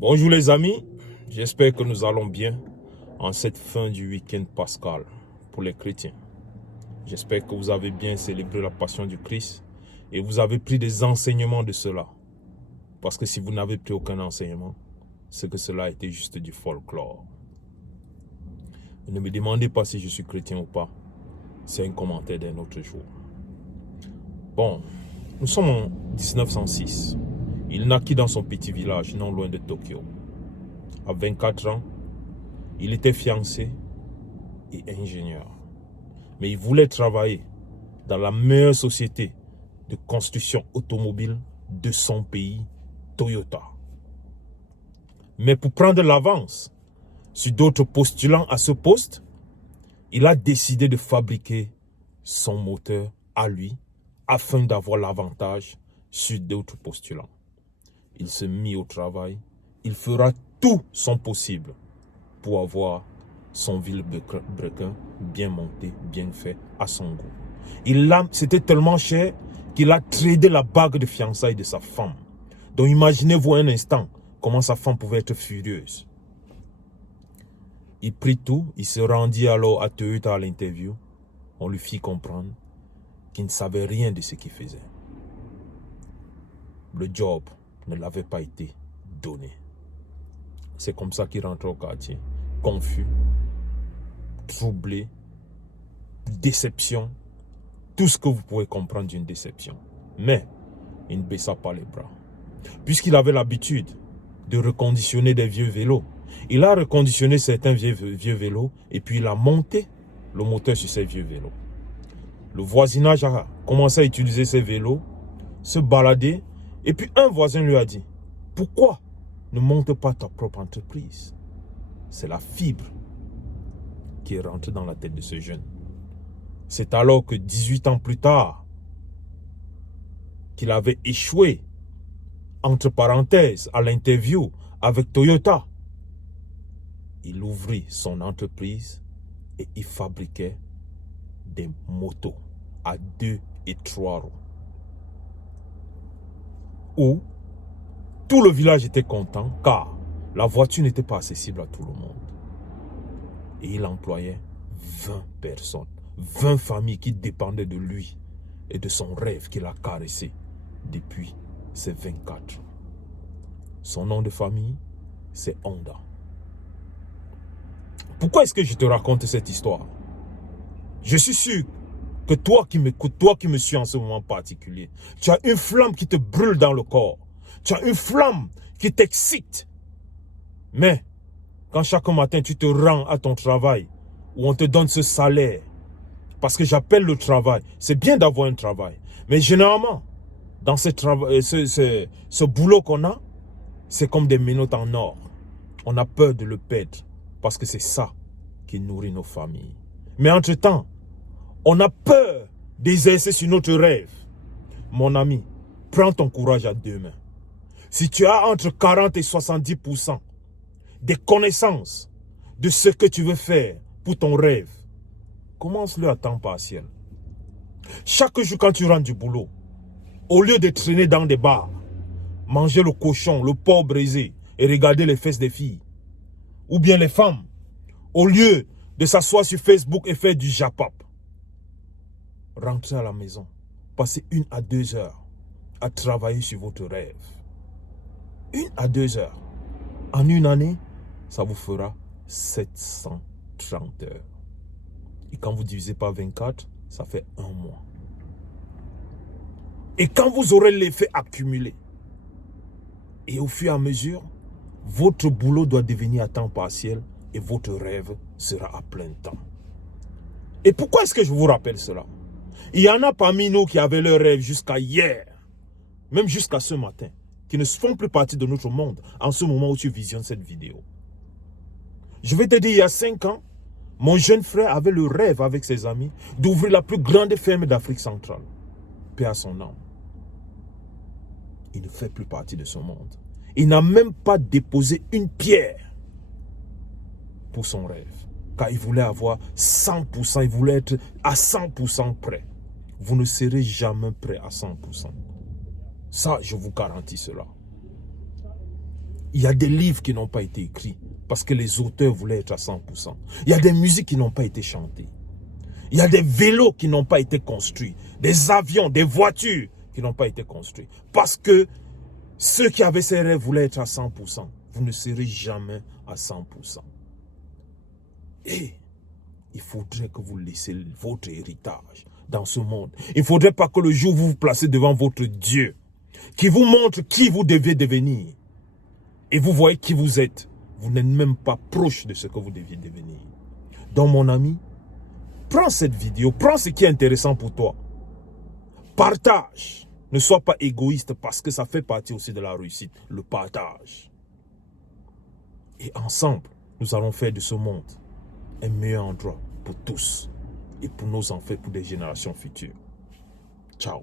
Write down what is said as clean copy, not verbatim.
Bonjour les amis, j'espère que nous allons bien en cette fin du week-end pascal pour les chrétiens. J'espère que vous avez bien célébré la passion du Christ et vous avez pris des enseignements de cela. Parce que si vous n'avez pris aucun enseignement, c'est que cela a été juste du folklore. Ne me demandez pas si je suis chrétien ou pas, c'est un commentaire d'un autre jour. Bon, nous sommes en 1906. Il naquit dans son petit village non loin de Tokyo. À 24 ans, il était fiancé et ingénieur. Mais il voulait travailler dans la meilleure société de construction automobile de son pays, Toyota. Mais pour prendre l'avance sur d'autres postulants à ce poste, il a décidé de fabriquer son moteur à lui afin d'avoir l'avantage sur d'autres postulants. Il se mit au travail. Il fera tout son possible pour avoir son vilebrequin bien monté, bien fait, à son goût. C'était tellement cher qu'il a tradé la bague de fiançailles de sa femme. Donc imaginez-vous un instant comment sa femme pouvait être furieuse. Il prit tout, il se rendit alors à Toyota à l'interview. On lui fit comprendre qu'il ne savait rien de ce qu'il faisait. Le job ne l'avait pas été donné. C'est comme ça qu'il rentre au quartier, confus, troublé, déception, tout ce que vous pouvez comprendre d'une déception. Mais il ne baissa pas les bras. Puisqu'il avait l'habitude de reconditionner des vieux vélos, il a reconditionné certains vieux vélos et puis il a monté le moteur sur ces vieux vélos. Le voisinage a commencé à utiliser ces vélos, se balader, et puis un voisin lui a dit « Pourquoi ne monte pas ta propre entreprise ?» C'est la fibre qui est rentrée dans la tête de ce jeune. C'est alors que 18 ans plus tard, qu'il avait échoué, entre parenthèses, à l'interview avec Toyota, il ouvrit son entreprise et il fabriquait des motos à 2 et 3 roues. Où tout le village était content car la voiture n'était pas accessible à tout le monde. Et il employait 20 personnes, 20 familles qui dépendaient de lui et de son rêve qu'il a caressé depuis ses 24 ans. Son nom de famille, c'est Honda. Pourquoi est-ce que je te raconte cette histoire? Je suis sûr que toi qui m'écoutes, toi qui me suis en ce moment particulier, tu as une flamme qui te brûle dans le corps. Tu as une flamme qui t'excite. Mais quand chaque matin tu te rends à ton travail, où on te donne ce salaire, parce que j'appelle le travail, c'est bien d'avoir un travail. Mais généralement, dans ce boulot qu'on a, c'est comme des menottes en or. On a peur de le perdre, parce que c'est ça qui nourrit nos familles. Mais entre-temps, on a peur d'exercer sur notre rêve. Mon ami, prends ton courage à deux mains. Si tu as entre 40 et 70% des connaissances de ce que tu veux faire pour ton rêve, commence-le à temps partiel. Chaque jour quand tu rentres du boulot, au lieu de traîner dans des bars, manger le cochon, le porc braisé et regarder les fesses des filles, ou bien les femmes, au lieu de s'asseoir sur Facebook et faire du japap, rentrez à la maison, passez 1 à 2 heures à travailler sur votre rêve. 1 à 2 heures. En une année, ça vous fera 730 heures. Et quand vous divisez par 24, ça fait 1 mois. Et quand vous aurez l'effet accumulé, et au fur et à mesure, votre boulot doit devenir à temps partiel et votre rêve sera à plein temps. Et pourquoi est-ce que je vous rappelle cela? Il y en a parmi nous qui avaient leur rêve jusqu'à hier, même jusqu'à ce matin, qui ne font plus partie de notre monde en ce moment où tu visionnes cette vidéo. Je vais te dire, il y a 5 ans, mon jeune frère avait le rêve avec ses amis d'ouvrir la plus grande ferme d'Afrique centrale. Paix à son âme. Il ne fait plus partie de ce monde. Il n'a même pas déposé une pierre pour son rêve. Car il voulait avoir 100%, il voulait être à 100% prêt. Vous ne serez jamais prêt à 100%. Ça, je vous garantis cela. Il y a des livres qui n'ont pas été écrits parce que les auteurs voulaient être à 100%. Il y a des musiques qui n'ont pas été chantées. Il y a des vélos qui n'ont pas été construits. Des avions, des voitures qui n'ont pas été construits. Parce que ceux qui avaient ces rêves voulaient être à 100%. Vous ne serez jamais à 100%. Et il faudrait que vous laissiez votre héritage dans ce monde. Il ne faudrait pas que le jour où vous vous placez devant votre Dieu, qui vous montre qui vous devez devenir, et vous voyez qui vous êtes, vous n'êtes même pas proche de ce que vous deviez devenir. Donc mon ami, prends cette vidéo, prends ce qui est intéressant pour toi. Partage. Ne sois pas égoïste parce que ça fait partie aussi de la réussite, le partage. Et ensemble, nous allons faire de ce monde un meilleur endroit pour tous et pour nos enfants, pour des générations futures. Ciao.